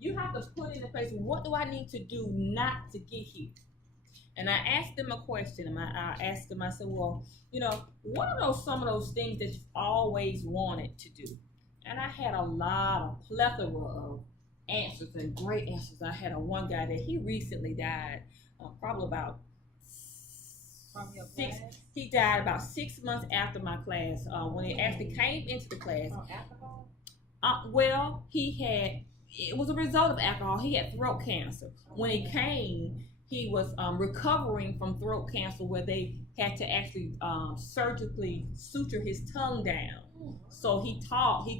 you have to put into place, what do I need to do not to get here? And I asked them a question, and I asked them, I said, well, what are some of those things that you've always wanted to do? And I had a plethora of answers, and great answers. I had one guy that he recently died, probably about from your six. class? He died about 6 months after my class. When he actually came into the class. From alcohol? Well, it was a result of alcohol. He had throat cancer. When he came, he was recovering from throat cancer, where they had to actually surgically suture his tongue down. So he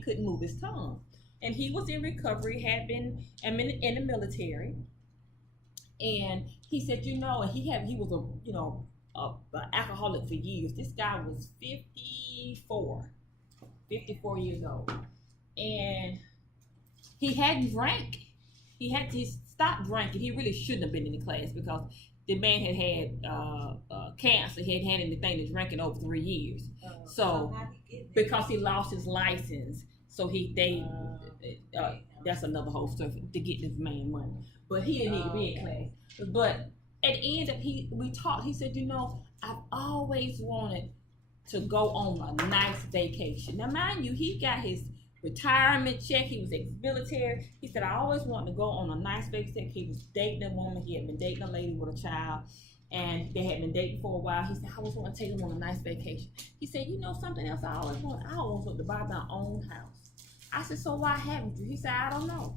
couldn't move his tongue. And he was in recovery, had been in the military. And he said, he was a alcoholic for years. This guy was 54 years old. And he hadn't drank. He stopped drinking. He really shouldn't have been in the class, because the man had cancer. He hadn't had anything to drink in over 3 years. So because he lost his license, so that's another whole story to get this man money. But he didn't need to be in class. But at the end of we talked. He said, I've always wanted to go on a nice vacation. Now, mind you, he got his retirement check. He was ex-military. He said, I always wanted to go on a nice vacation. He was dating a woman. He had been dating a lady with a child, and they had been dating for a while. He said, I always want to take him on a nice vacation. He said, something else I always wanted to buy my own house. I said, so why haven't you? He said, I don't know.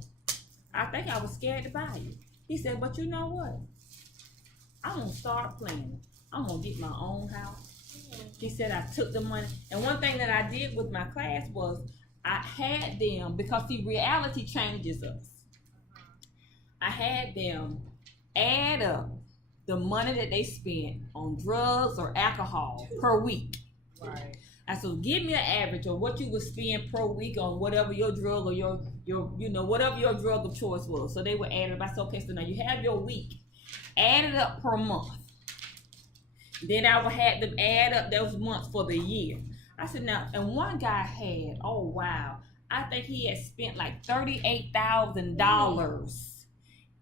I think I was scared to buy it. He said, but you know what? I'm going to start planning. I'm going to get my own house. He said, I took the money. And one thing that I did with my class was I had them, because reality changes us. I had them add up the money that they spent on drugs or alcohol per week. Right. I said, give me an average of what you would spend per week on whatever your drug or your whatever your drug of choice was. So they would add it up. I said, okay, so now you have your week. Add it up per month. Then I would have them add up those months for the year. I said, now, and one guy had, oh wow, I think he had spent like $38,000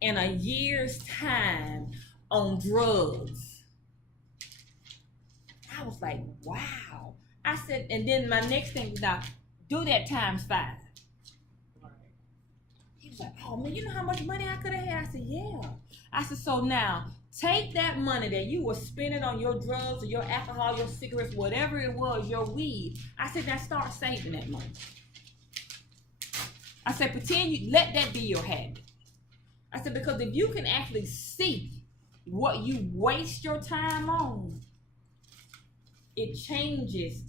in a year's time on drugs. I was like, wow. I said, and then my next thing was, now, do that times 5. He was like, oh man, you know how much money I could have had? I said, yeah. I said, so now, take that money that you were spending on your drugs or your alcohol, your cigarettes, whatever it was, your weed. I said, now start saving that money. I said, let that be your habit. I said, because if you can actually see what you waste your time on, it changes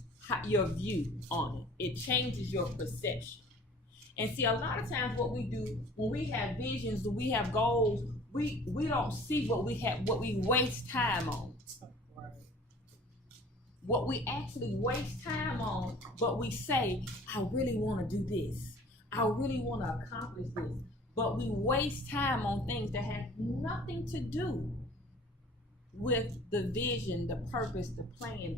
your view on it. It changes your perception. And see, a lot of times what we do when we have visions, when we have goals, we don't see what we waste time on. Right. What we actually waste time on, but we say, I really want to do this. I really want to accomplish this. But we waste time on things that have nothing to do with the vision, the purpose, the plan,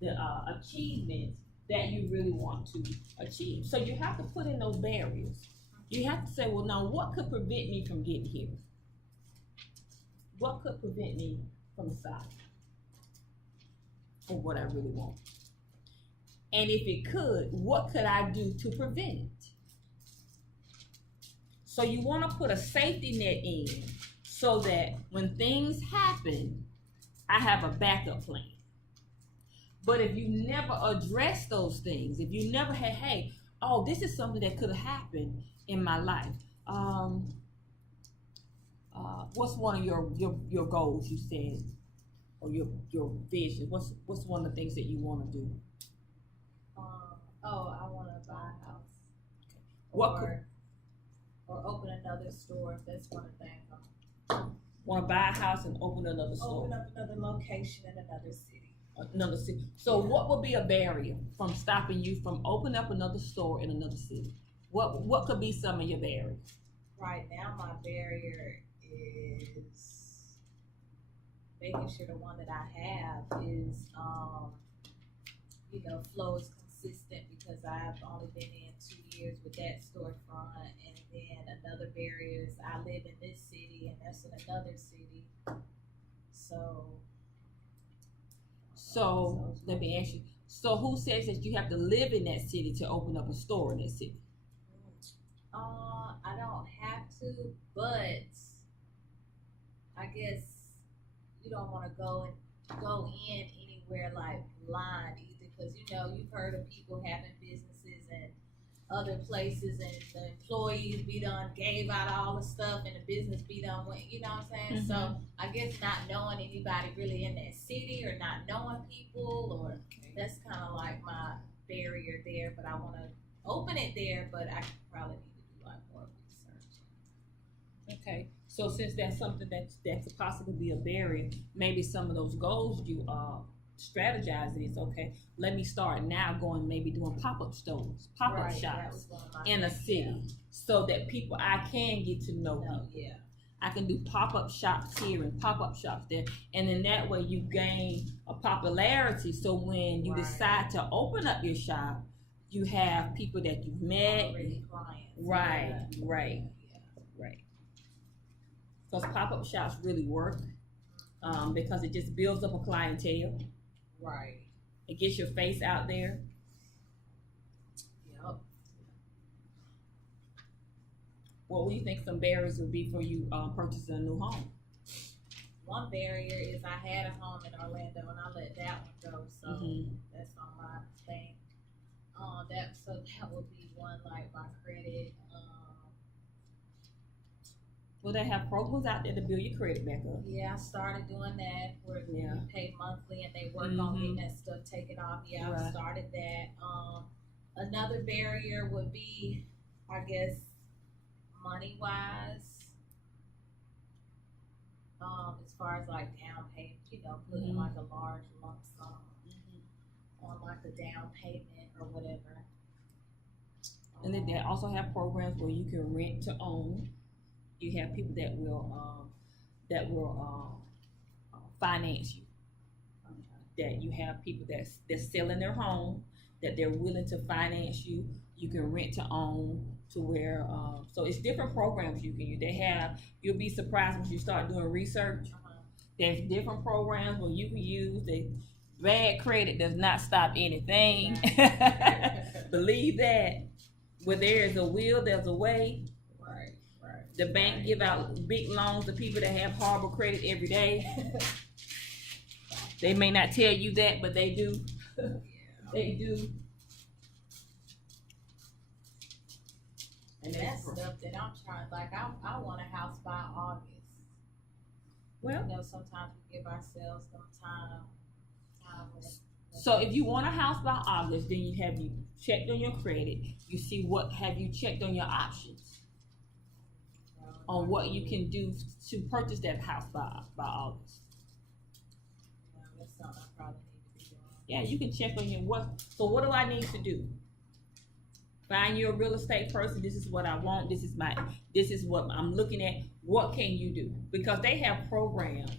the achievements that you really want to achieve. So you have to put in those barriers. You have to say, well, now what could prevent me from getting here? What could prevent me from stopping for what I really want? And if it could, what could I do to prevent it? So you want to put a safety net in so that when things happen, I have a backup plan. But if you never address those things, if you never had, hey, oh, this is something that could have happened in my life. What's one of your goals you said, or your vision? What's one of the things that you want to do? I want to buy a house. Okay. Or open another store. That's one of the things. Want to buy a house and open another store? Open up another location in another city. Another city. So what would be a barrier from stopping you from opening up another store in another city? What could be some of your barriers? Right now, my barrier is making sure the one that I have is, flow is consistent, because I've only been in 2 years with that storefront. And then another barrier live in this city and that's in another city. So let me ask you. So who says that you have to live in that city to open up a store in that city? I don't have to, but I guess you don't want to go in anywhere like blind either, because you've heard of people having businesses and other places, and the employees be done gave out all the stuff, and the business be done went. You know what I'm saying? So I guess not knowing anybody really in that city, or not knowing people, or that's kind of like my barrier there. But I want to open it there, but I probably need to do like more research. Okay. So since that's something that could possibly be a barrier, maybe some of those goals you strategize is, okay, let me start now going maybe doing pop-up stores, pop-up shops in a city, so that I can get to know people. Yeah. I can do pop-up shops here and pop-up shops there, and in that way you gain a popularity, so when you decide to open up your shop, you have people that you've met. Already clients. Right. Because pop-up shops really work, because it just builds up a clientele. Right. It gets your face out there. Yep. What do you think some barriers would be for you purchasing a new home? One barrier is I had a home in Orlando and I let that one go, so that's on my thing. That would be one, like my credit. Well, they have programs out there to build your credit back up. Yeah, I started doing that where you pay monthly and they work on getting that stuff taken off. Yeah, I started that. Another barrier would be, I guess, money wise. As far as like down payment, putting like a large lump sum on like a down payment or whatever. And then they also have programs where you can rent to own. You have people that will finance you. That you have people that's selling their home, that they're willing to finance you. You can rent to own, to where so it's different programs you can use. You'll be surprised when you start doing research. There's different programs where you can use. Bad credit does not stop anything. Believe that. Where there is a will, there's a way. The bank give out big loans to people that have horrible credit every day. They may not tell you that, but they do. They do. And that's stuff that I'm trying. Like I want a house by August. Well, sometimes we give ourselves some time. So if you want a house by August, then you checked on your credit. You see have you checked on your options on what you can do to purchase that house by August. That's something I probably need to be doing. Yeah, you can check on so what do I need to do? Find you a real estate person. This is what I want. This is what I'm looking at. What can you do? Because they have programs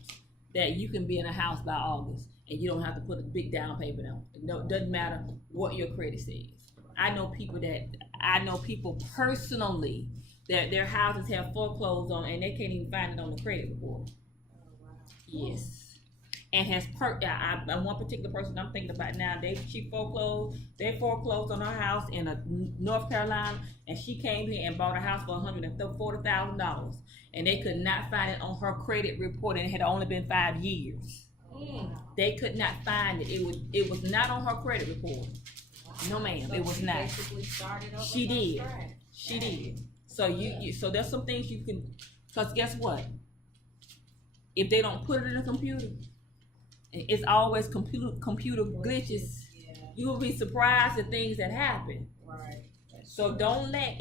that you can be in a house by August and you don't have to put a big down payment on. No, it doesn't matter what your credit says. I know people personally that their houses have foreclosed on and they can't even find it on the credit report. Oh, wow. Yes. And has one particular person I'm thinking about now, she foreclosed. They foreclosed on her house in North Carolina, and she came here and bought a house for $140,000, and they could not find it on her credit report, and it had only been 5 years. Wow. They could not find it. It was not on her credit report. Wow. No, ma'am, So it was not. She did. She did. So so there's some things you can, because guess what? If they don't put it in a computer, it's always computer glitches. Yeah. You will be surprised at things that happen. Right. So don't let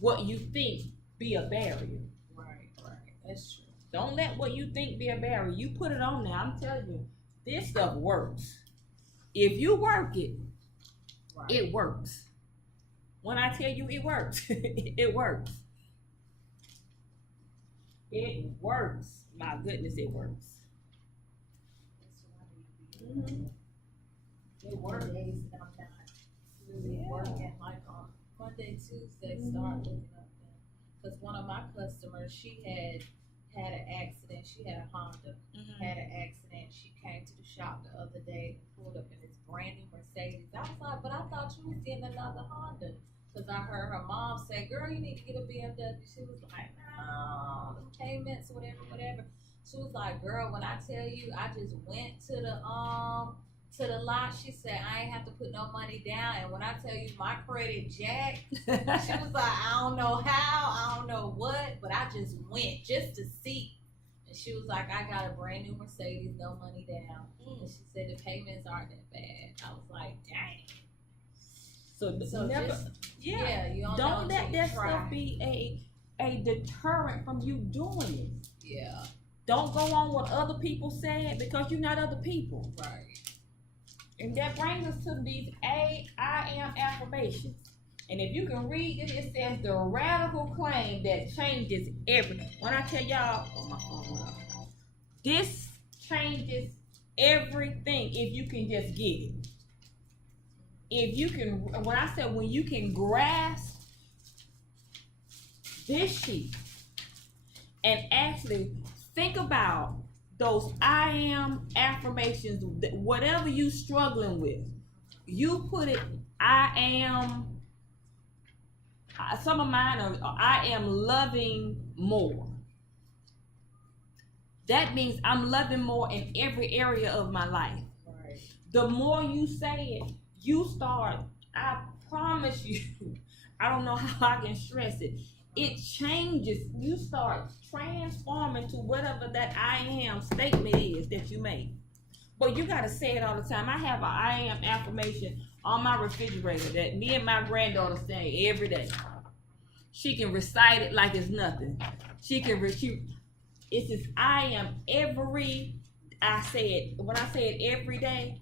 what you think be a barrier. Right. That's true. Don't let what you think be a barrier. You put it on there. I'm telling you, this stuff works. If you work it, it works. When I tell you it works, it works. It works. My goodness, it works. It works. Days that I'm not really working, like on Monday, Tuesday, start looking up Because one of my customers, she had an accident. She had a Honda. Had an accident. She came to the shop the other day, pulled up in this brand new Mercedes. I was like, but I thought you was getting another Honda. Because I heard her mom say, girl, you need to get a BMW. She was like, no, the payments, whatever. She was like, girl, when I tell you, I just went to the lot. She said, I ain't have to put no money down. And when I tell you my credit jacked, she was like, I don't know how, I don't know what, but I just went just to see. And she was like, I got a brand new Mercedes, no money down. And she said the payments aren't that bad. I was like, dang. So never, just, you don't let that stuff be a deterrent from you doing it. Yeah. Don't go on what other people said because you're not other people. Right. And that brings us to these I am affirmations. And if you can read it, it says the radical claim that changes everything. When I tell y'all, this changes everything if you can just get it. If you can, when I said when you can grasp this sheet and actually think about those I am affirmations, whatever you struggling with, you put it, I am, some of mine are, I am loving more. That means I'm loving more in every area of my life. Right. The more you say it, you start, I promise you, I don't know how I can stress it. It changes. You start transforming to whatever that I am statement is that you make. But you got to say it all the time. I have an I am affirmation on my refrigerator that me and my granddaughter say every day. She can recite it like it's nothing. She can recite. It says I am I say it, when I say it every day,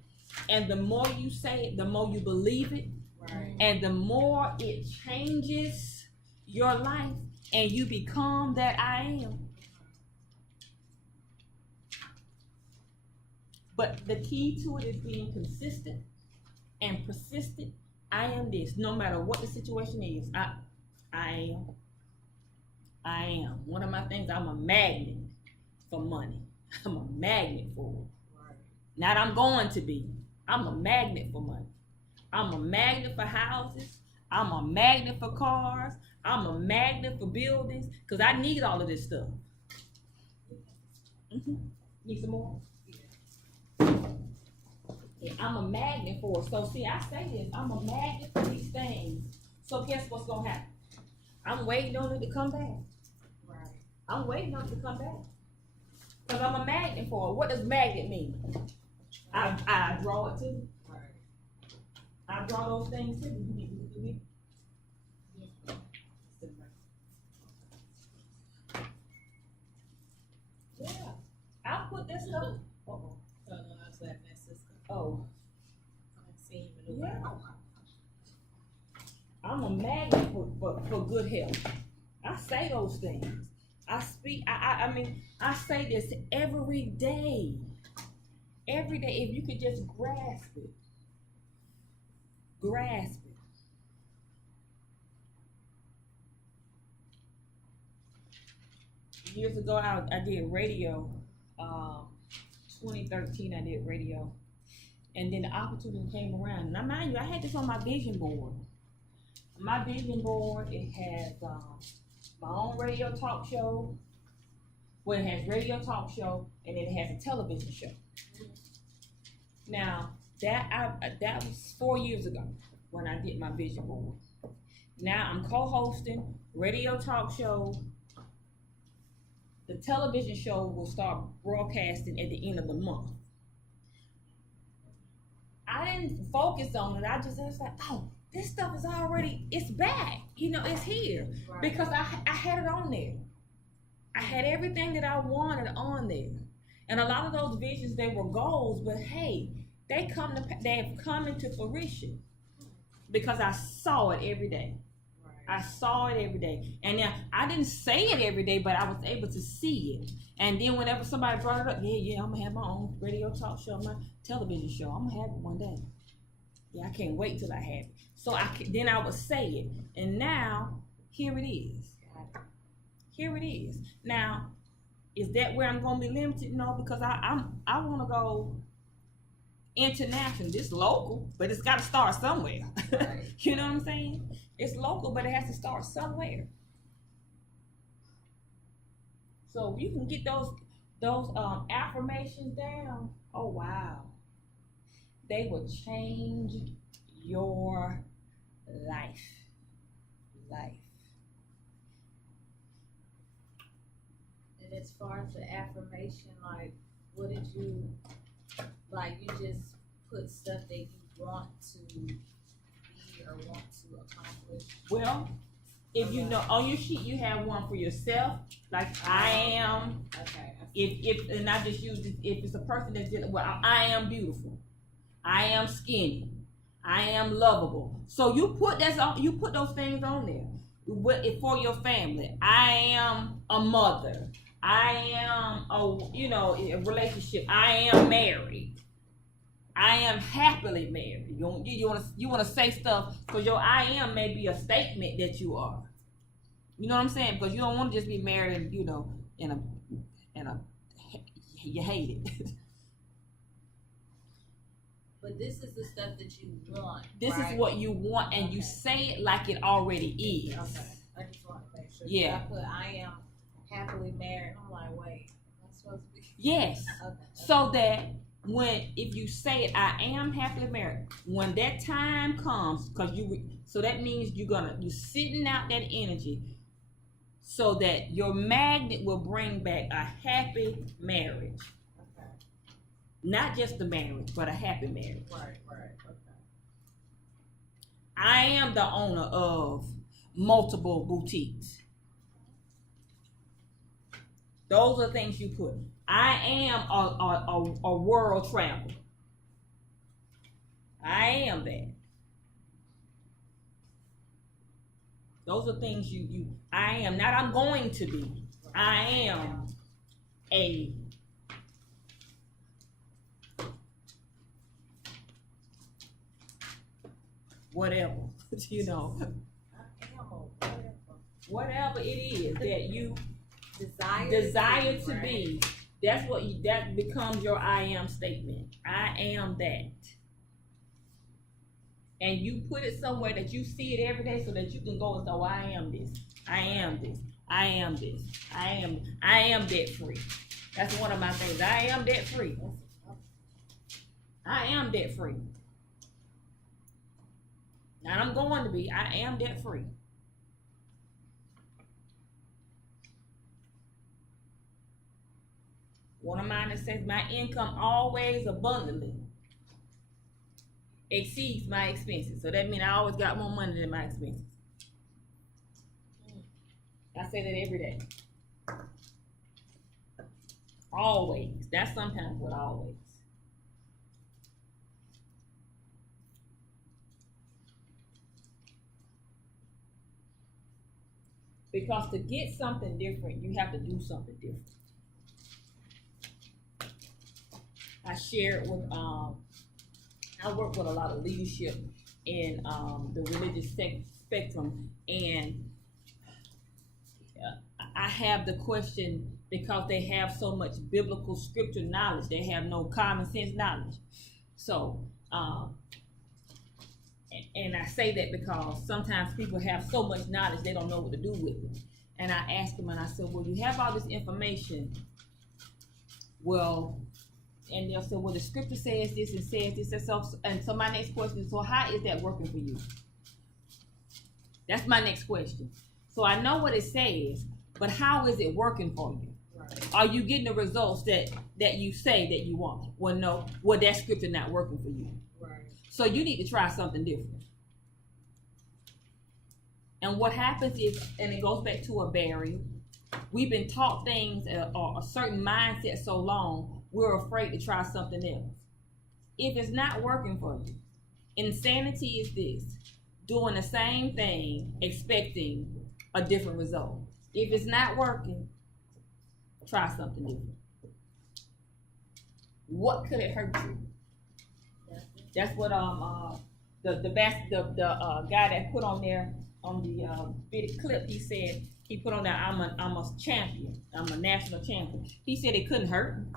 and the more you say it, the more you believe it. Right. And the more it changes your life and you become that I am. But the key to it is being consistent and persistent. I am this, no matter what the situation is. I am. One of my things, I'm a magnet for money. I'm a magnet for it. Right. Not I'm going to be. I'm a magnet for money. I'm a magnet for houses. I'm a magnet for cars. I'm a magnet for buildings because I need all of this stuff. Need some more? Yeah, I'm a magnet for it. So see, I say this, I'm a magnet for these things. So guess what's going to happen? I'm waiting on it to come back. Right. I'm waiting on it to come back. Because I'm a magnet for it. What does magnet mean? I draw it to you. Right. I draw those things to you. Yeah. I'll put this stuff. Oh, no, I was laughing at Cisco. Oh. I see him in the way. I'm a magnet for good health. I say those things. I speak, I mean, I say this every day. Every day, if you could just grasp it. Grasp it. Years ago, I did radio. 2013, I did radio. And then the opportunity came around. Now, mind you, I had this on my vision board. My vision board, it has my own radio talk show. Well, it has radio talk show, and then it has a television show. Now, that was 4 years ago when I did my vision board. Now I'm co-hosting radio talk show. The television show will start broadcasting at the end of the month. I didn't focus on it. I was like, oh, this stuff is already, it's back. You know, it's here. Right. Because I had it on there. I had everything that I wanted on there. And a lot of those visions, they were goals, but hey, they have come into fruition because I saw it every day. Right. I saw it every day. And now, I didn't say it every day, but I was able to see it. And then whenever somebody brought it up, yeah, I'm going to have my own radio talk show, my television show. I'm going to have it one day. Yeah, I can't wait till I have it. So then I would say it. And now, here it is. Here it is. Now, is that where I'm gonna be limited? No, because I want to go international. This local, but it's got to start somewhere. Right. You know what I'm saying? It's local, but it has to start somewhere. So if you can get those affirmations down, oh wow, they will change your life. And as far as the affirmation, like, what did you, like, you just put stuff that you want to be or want to accomplish? Well, if you know on your sheet you have one for yourself, like I am. Okay. If and I just use it, if it's a person that's dealing, well, I am beautiful, I am skinny, I am lovable. So you put those things on there. For your family, I am a mother. I am a relationship. I am married. I am happily married. You want to say stuff because your I am may be a statement that you are. You know what I'm saying? Because you don't want to just be married and you hate it. But this is the stuff that you want. This right? is what you want, and you say it like it already is. Okay. I just want to make sure. Yeah. I put I am happily married. I'm like, wait, that's supposed to be. Yes. Okay. So that if you say it, I am happily married. When that time comes, so that means you're sitting out that energy, so that your magnet will bring back a happy marriage. Okay. Not just a marriage, but a happy marriage. Right. Okay. I am the owner of multiple boutiques. Those are things you put. I am a world traveler. I am that. Those are things I am. Not I'm going to be. I am a whatever, whatever it is that you desire to be. That becomes your I am statement. I am that. And you put it somewhere that you see it every day so that you can go and say, oh, I am this. I am this. I am this. I am debt free. That's one of my things. I am debt free. I am debt free. Now I'm going to be. I am debt free. One of mine that says my income always abundantly exceeds my expenses. So that means I always got more money than my expenses. I say that every day. Always. That's sometimes what always. Because to get something different, you have to do something different. I share it with, I work with a lot of leadership in the religious spectrum, and I have the question because they have so much biblical scripture knowledge, they have no common sense knowledge. So, and I say that because sometimes people have so much knowledge they don't know what to do with it. And I ask them, and I said, well, you have all this information. Well, and they'll say, well, the scripture says this and says this. And so my next question is, so how is that working for you? That's my next question. So I know what it says, but how is it working for you? Right. Are you getting the results that you say that you want? Well, no. Well, that scripture not working for you. Right. So you need to try something different. And what happens is, and it goes back to a barrier, we've been taught things or a certain mindset so long, we're afraid to try something else. If it's not working for you, insanity is this: doing the same thing, expecting a different result. If it's not working, try something different. What could it hurt you? That's what the guy that put on there bit clip, he said he put on there, I'm a champion. I'm a national champion. He said it couldn't hurt him.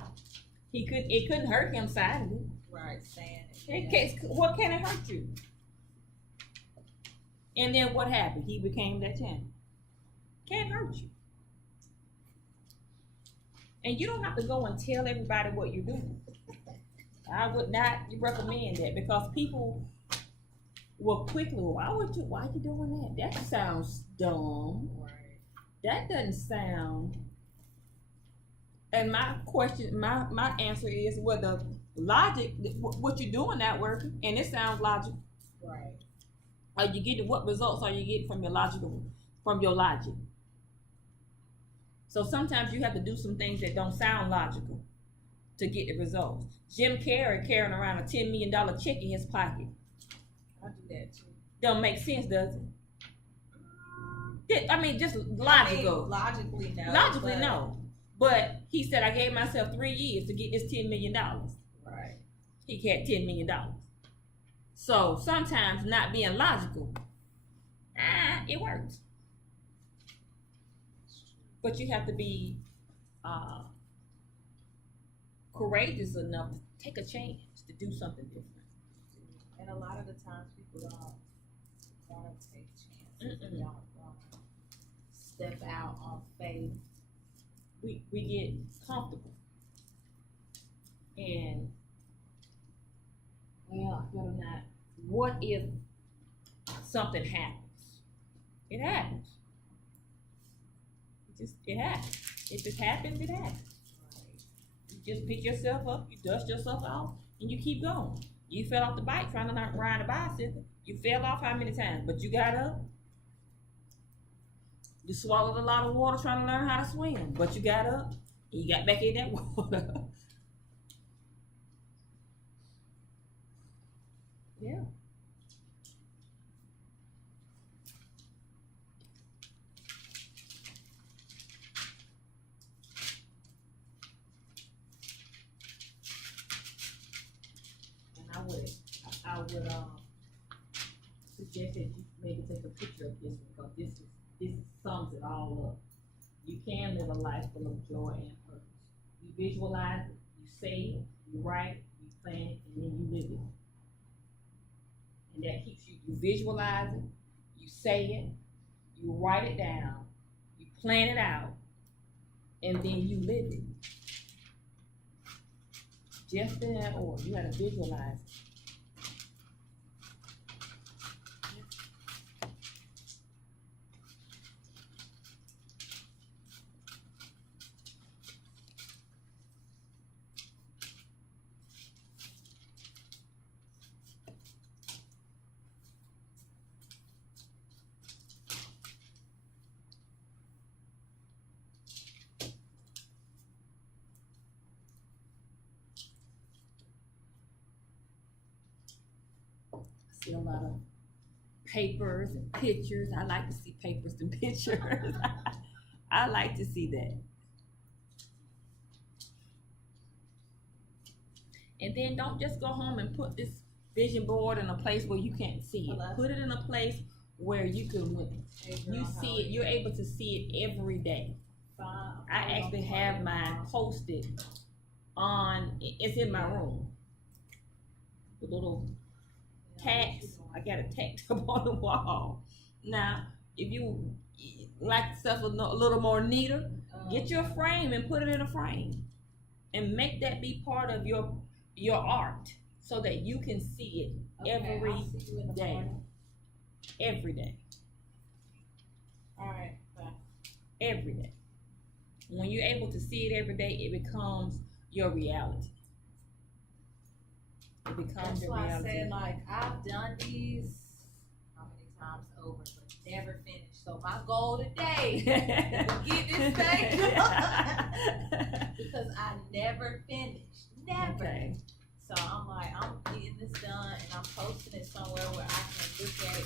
It couldn't hurt him silently. Right, saying What can it hurt you? And then what happened? He became that champion. Can't hurt you. And you don't have to go and tell everybody what you're doing. I would not recommend that, because people will quickly, why you doing that? That sounds dumb. right. That doesn't sound. And my answer is, well, the logic, what you're doing not working, and it sounds logical. Right. Are you getting, what results are you getting from your logic? So sometimes you have to do some things that don't sound logical to get the results. Jim Carrey carrying around a $10 million check in his pocket. I do that too. Don't make sense, does it? I mean, just logical. Logically, no. Logically, no. But he said, I gave myself 3 years to get this $10 million. Right. He had $10 million. So sometimes not being logical, it works. But you have to be courageous enough to take a chance to do something different. And a lot of the times people don't want to take chances. They don't want to step out on faith. We get comfortable. And, well, I better not. What if something happens? It happens. It happens. If it happens, it happens. You just pick yourself up, you dust yourself off, and you keep going. You fell off the bike trying to ride a bicycle. You fell off how many times? But you got up. You swallowed a lot of water trying to learn how to swim. But you got up, and you got back in that water. Yeah. I would suggest that you maybe take a picture of this, because this sums it all up. You can live a life full of joy and purpose. You visualize it, you say it, you write it, you plan it, and then you live it. And that keeps you visualize it, you say it, you write it down, you plan it out, and then you live it. Just in that order. You gotta visualize it. See a lot of papers and pictures. I like to see papers and pictures. I like to see that. And then don't just go home and put this vision board in a place where you can't see it. Put it in a place where you can you see it. You're able to see it every day. I actually have mine posted on. It's in my room. The little tags. I got it tacked up on the wall. Now, if you like stuff a little more neater, get your frame and put it in a frame, and make that be part of your art, so that you can see it every day. Every day. All right. Bye. Every day. When you're able to see it every day, it becomes your reality. It becomes That's your why reality. I said, like, I've done these how many times over, but never finished. So my goal today is to get this thing done, because I never finished. Never. Okay. So I'm like, I'm getting this done, and I'm posting it somewhere where I can look at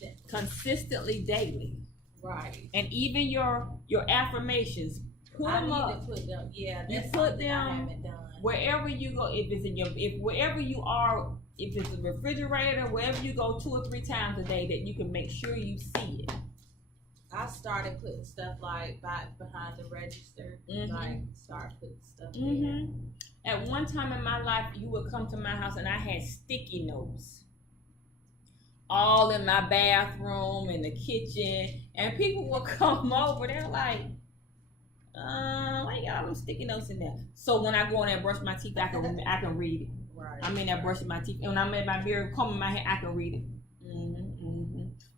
it Consistently daily. Right. And even your affirmations, put I them need up. to put them. Yeah, You that's put something I them haven't done. wherever you go. If it's in wherever you are if it's a refrigerator, wherever you go 2 or 3 times a day, that you can make sure you see it. I started putting stuff like behind the register, like start putting stuff there. Mm-hmm. At one time in my life, you would come to my house and I had sticky notes all in my bathroom, in the kitchen, and people would come over. They're like, why you got all them sticky notes in there? So when I go in there and brush my teeth, I can read it. Right. I'm in there brushing my teeth, and when I'm in my mirror combing my hair, I can read it.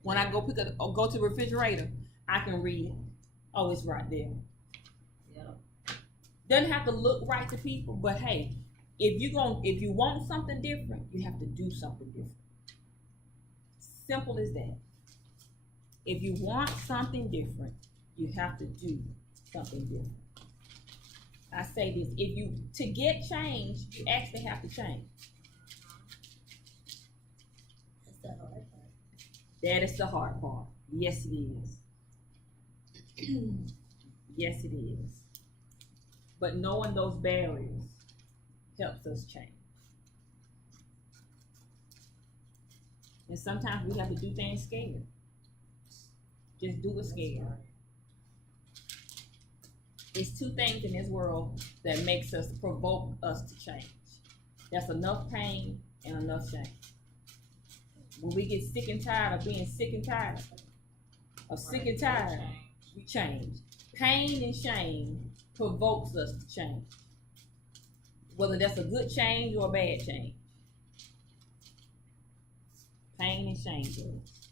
When I go go to the refrigerator, I can read it. Oh, it's right there. Yep. Doesn't have to look right to people, but hey, if you want something different, you have to do something different. Simple as that. If you want something different, you have to do something different. I say this: to get change, you actually have to change. That's the hard part. That is the hard part. Yes, it is. Yes, it is. But knowing those barriers helps us change. And sometimes we have to do things scared. Just do it scared. It's 2 things in this world that makes us provoke us to change. That's enough pain and enough shame. When we get sick and tired of being sick and tired, we change. Pain and shame provokes us to change. Whether that's a good change or a bad change. Pain and shame does.